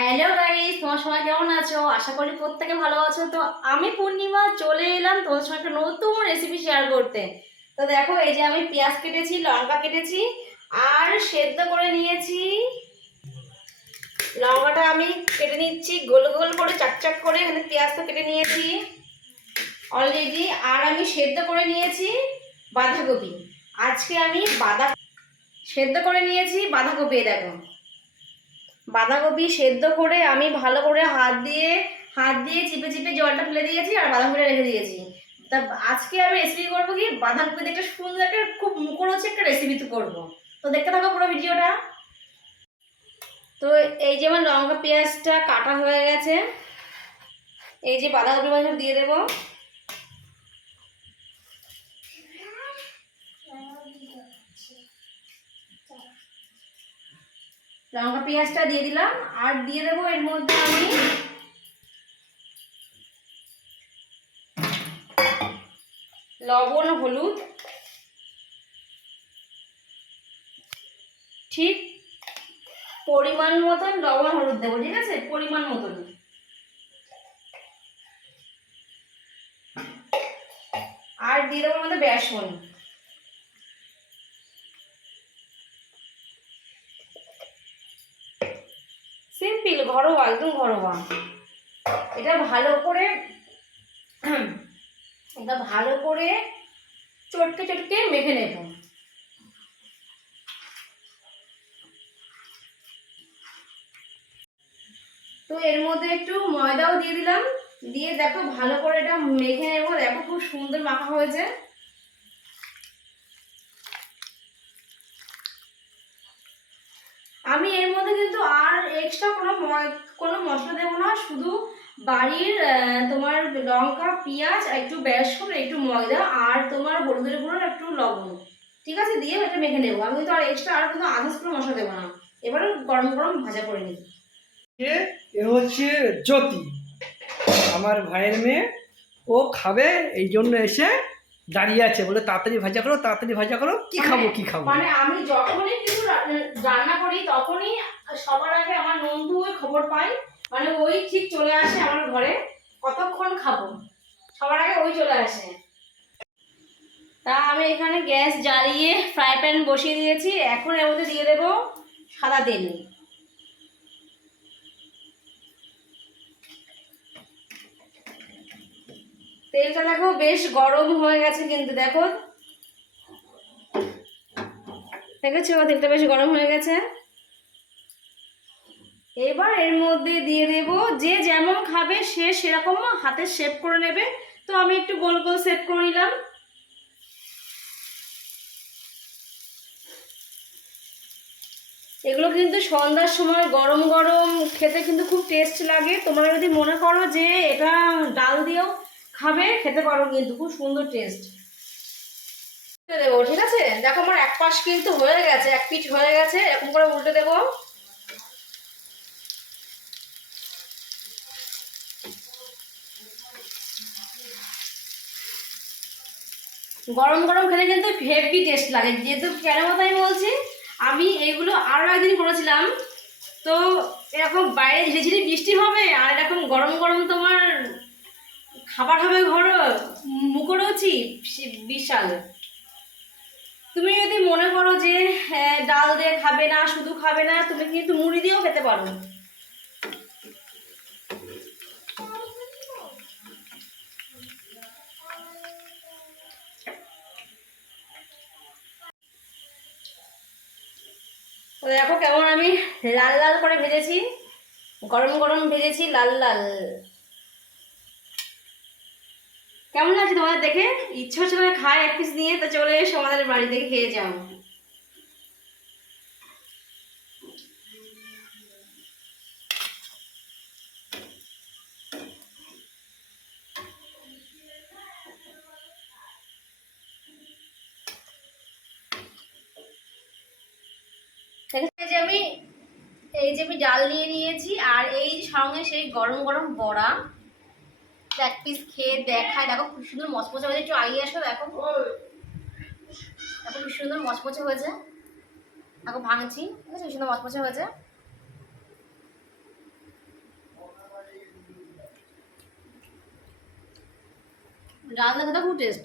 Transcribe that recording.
Hello guys তোমার সবাই কেমন আছো? আশা করি প্রত্যেকে ভালো আছো। তো আমি পূর্ণিমা চলে এলাম তোমার সঙ্গে একটা নতুন রেসিপি শেয়ার করতে। তো দেখো, এই যে আমি পেঁয়াজ কেটেছি, লঙ্কা কেটেছি, আর সেদ্ধ করে নিয়েছি। লঙ্কাটা আমি কেটে নিচ্ছি, গোল গোল করে চাকচাক করে, এখানে পেঁয়াজ তো কেটে নিয়েছি। অলরেডি আর আমি সেদ্ধ করে নিয়েছি বাঁধাকপি। আজকে আমি বাঁধা সেদ্ধ করে নিয়েছি বাঁধাকপি দেখো। বাঁধাকপি সেদ্ধ করে আমি ভালো করে হাত দিয়ে হাত দিয়ে চিপে চিপে জলটা ফেলে দিয়েছি আর বাঁধাকপিটা রেখে দিয়েছি তা আজকে আমি রেসিপি করব কি? বাঁধাকপি একটা সুন্দর একটা, খুব মুখরোচক একটা রেসিপি তো করব। তো দেখতে থাকো পুরো ভিডিওটা। তো এই যে আমার লঙ্কা পেঁয়াজটা কাটা হয়ে গেছে, এই যে বাঁধাকপি মাছ দিয়ে দেবো। লঙ্কা পেঁয়াজটা দিয়ে দিলাম, আর দিয়ে দেবো এর মধ্যে আমি লবণ, হলুদ, ঠিক পরিমাণ মতন লবণ, হলুদ দেবো, ঠিক আছে? পরিমাণ মতন। আর দিয়ে দেবো আমাদের বেসন। সিম্পল ঘরোয়া, একদম ঘরোয়া। এটা ভালো করে, এটা ভালো করে চটকে চটকে মেখে নেব। তো এর মধ্যে একটু ময়দাও দিয়ে দিলাম। দিয়ে দেখো ভালো করে এটা মেখে নেব। দেখো খুব সুন্দর মাখা হয়েছে। আমি এর মধ্যে কিন্তু আর এক্সট্রা কোনো কোনো মশলা দেবো না। শুধু বাড়ির তোমার লঙ্কা, পেঁয়াজ একটু বেসন একটু ময়দা, আর তোমার হলুদের গুঁড়ো একটু লবণ। ঠিক আছে? দিয়ে এটা মেখে নেব। আমি কিন্তু আর এক্সট্রা আর কোনো আদার্স কোনো মশলা দেবো না। এবারে গরম গরম ভাজা করে নিই। এ হচ্ছে জ্যোতি। আমার ভাইয়ের মেয়ে, ও খাবে এই জন্য এসে দাঁড়িয়ে আছে বলে তাড়াতাড়ি ভাজা করো তাড়াতাড়ি ভাজা করো কি খাব কি খাব? মানে আমি যখনই কিছু রান্না করি তখনই সবার আগে আমার নন্দু ওই খবর পাই মানে ওই ঠিক চলে আসে আমার ঘরে কতক্ষণ খাব? সবার আগে ওই চলে আসে। তা আমি এখানে গ্যাস জ্বালিয়ে ফ্রাই প্যান বসিয়ে দিয়েছি এখন এর মধ্যে দিয়ে দেবো সাদা তেল। তেলটা দেখো বেশ গরম হয়ে গেছে কিন্তু, দেখো। দেখেছ? তেলটা বেশ গরম হয়ে গেছে। এবার এর মধ্যে দিয়ে দেব, যে যেমন খাবে সে সেরকম হাতে শেপ করে নেবে। তো আমি একটু গোল গোল শেপ করে নিলাম। এগুলো কিন্তু সন্ধ্যার সময় গরম গরম খেতে কিন্তু খুব টেস্ট লাগে। তোমরা যদি মনে করো যে এটা ডাল দিয়েও খাবে, খেতে পারো, কিন্তু খুব সুন্দর টেস্ট দেবো, ঠিক আছে? দেখো আমার এক পাশ কিন্তু হয়ে গেছে, এক পিঠ হয়ে গেছে, এরকম করে উল্টে দেবো। গরম গরম খেলে কিন্তু হেভি টেস্ট লাগে। যেহেতু কেন কথা আমি বলছি, আমি এইগুলো আরও একদিন করেছিলাম। তো এরকম বাইরে ঝিরিঝিরি বৃষ্টি হবে, আর এরকম গরম গরম তোমার খাবার হবে ঘর মুখরোচি বিশাল। তুমি যদি মনে করো যে ডাল দিয়ে খাবে না, শুধু খাবে না, তুমি কিন্তু মুড়ি দিয়েও খেতে পারো? দেখো কেমন আমি লাল লাল করে ভেজেছি। গরম গরম ভেজেছি লাল লাল। কেমন লাগছে তোমাদের দেখে? ইচ্ছা হচ্ছে না খায় এক পিস নিয়ে, তো চলে এসো আমাদের বাড়ি থেকে খেয়ে যাও। যে আমি, এই যে আমি ডাল নিয়ে নিয়েছি, আর এই সঙ্গে সেই গরম গরম বড়া। তো এক পিস খেয়ে দেখায়। দেখো খুব সুন্দর মচমচে হয়েছে। একটু আগিয়ে আসো, দেখো। দেখো খুব সুন্দর মচমচে হয়েছে। দেখো, ভাঙছি। ঠিক আছে সুন্দর মচমচে হয়েছে। ডাল দেখাটা খুব টেস্ট